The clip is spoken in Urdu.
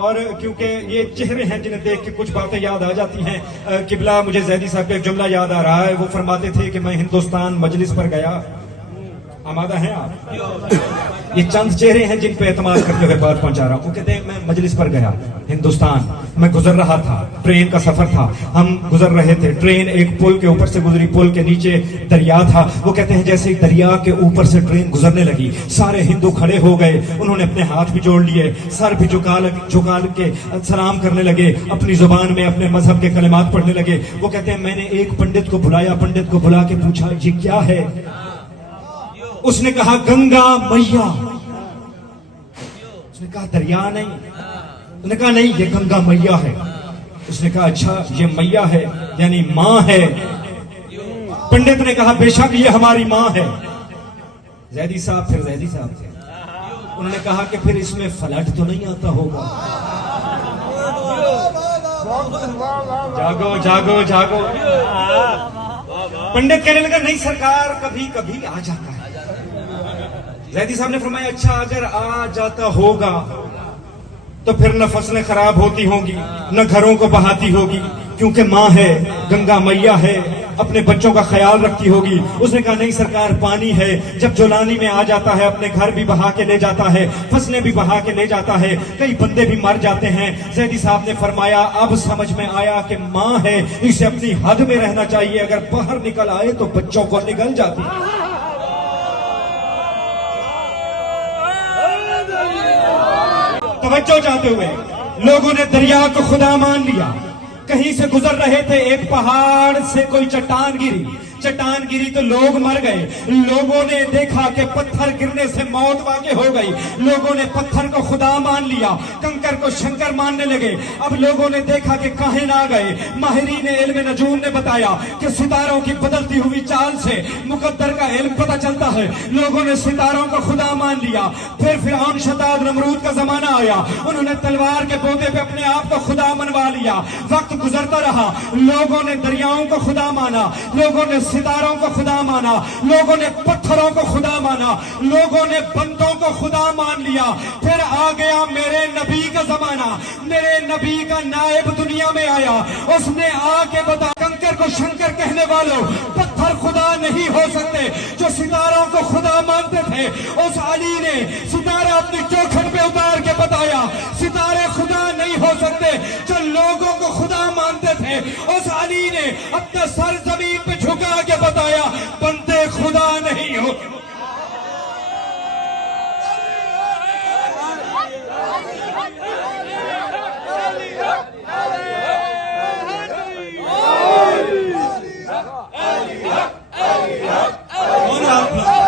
اور کیونکہ یہ چہرے ہیں جنہیں دیکھ کے کچھ باتیں یاد آ جاتی ہیں. قبلہ مجھے زیدی صاحب کا ایک جملہ یاد آ رہا ہے. وہ فرماتے تھے کہ میں ہندوستان مجلس پر گیا. آمادہ ہیں آپ؟ یہ چند چہرے ہیں جن پہ اعتماد کرتے ہوئے بات پہنچا رہا ہوں. وہ کہتے ہیں میں مجلس پر گیا ہندوستان. میں گزر رہا تھا, ٹرین کا سفر تھا, ہم گزر رہے تھے. ٹرین ایک پل کے اوپر سے گزری, پل کے نیچے دریا تھا. وہ کہتے ہیں جیسے دریا کے اوپر سے ٹرین گزرنے لگی, سارے ہندو کھڑے ہو گئے. انہوں نے اپنے ہاتھ بھی جوڑ لیے, سر بھی جھکا کے سلام کرنے لگے, اپنی زبان میں اپنے مذہب کے کلمات پڑھنے لگے. وہ کہتے ہیں میں نے ایک پنڈت کو بلایا, پنڈت کو بلا کے پوچھا یہ کیا ہے؟ اس نے کہا گنگا میاں. اس نے کہا دریا نہیں. اس نے کہا نہیں, یہ گنگا میاں ہے. اس نے کہا اچھا یہ میاں ہے یعنی ماں ہے. پنڈت نے کہا بے شک یہ ہماری ماں ہے. زیدی صاحب پھر زیدی صاحب تھے, انہوں نے کہا کہ پھر اس میں فلٹ تو نہیں آتا ہوگا؟ جاگو جاگو جاگو. پنڈت کہنے لگا نہیں سرکار کبھی کبھی آ جاتا ہے. زیدی صاحب نے فرمایا اچھا اگر آ جاتا ہوگا تو پھر نہ فصلیں خراب ہوتی ہوں گی, نہ گھروں کو بہاتی ہوگی, کیونکہ ماں ہے, گنگا میاں ہے, اپنے بچوں کا خیال رکھتی ہوگی. اس نے کہا نہیں سرکار پانی ہے, جب جولانی میں آ جاتا ہے اپنے گھر بھی بہا کے لے جاتا ہے, فصلیں بھی بہا کے لے جاتا ہے, کئی بندے بھی مر جاتے ہیں. زیدی صاحب نے فرمایا اب سمجھ میں آیا کہ ماں ہے, اسے اپنی حد میں رہنا چاہیے, اگر باہر نکل آئے تو بچوں کو نگل جاتی. توجہ چاہتے ہوئے لوگوں نے دریا کو خدا مان لیا. کہیں سے گزر رہے تھے, ایک پہاڑ سے کوئی چٹان گری, چٹان گری تو لوگ مر گئے. لوگوں نے دیکھا کہ پتھر گرنے سے موت واقع ہو گئی. لوگوں نے پتھر کو خدا مان لیا, کنکر کو شنکر ماننے لگے. اب لوگوں نے دیکھا کہ کاہن آ گئے. ماہرین علم نجوم نے بتایا کہ ستاروں کی بدلتی ہوئی چال سے مقدر کا علم پتہ چلتا ہے. لوگوں نے ستاروں کو خدا مان لیا. پھر فرعون شداد نمرود کا زمانہ آیا, انہوں نے تلوار کے بوتے پہ اپنے آپ کو خدا منوا لیا. وقت گزرتا رہا, لوگوں نے دریاؤں کو خدا مانا, لوگوں نے ستاروں کو خدا مانا, لوگوں نے پتھروں کو خدا مانا, لوگوں نے بندوں کو خدا مان لیا. پھر آ گیا میرے نبی کا زمانہ. میرے نبی کا نائب دنیا میں آیا, اس نے آ کے بتا کنکر کو شنکر کہنے والوں, پتھر خدا نہیں ہو سکتے. جو ستاروں کو خدا مانتے تھے اس علی نے ستارہ اپنی چوکھٹ پہ اتار کے بتایا ستارے خدا نہیں ہو سکتے. جو لوگوں کو خدا مانتے تھے اس علی نے اپنا سر زمین پہ جھکا کے بتایا بندے خدا نہیں ہو. کون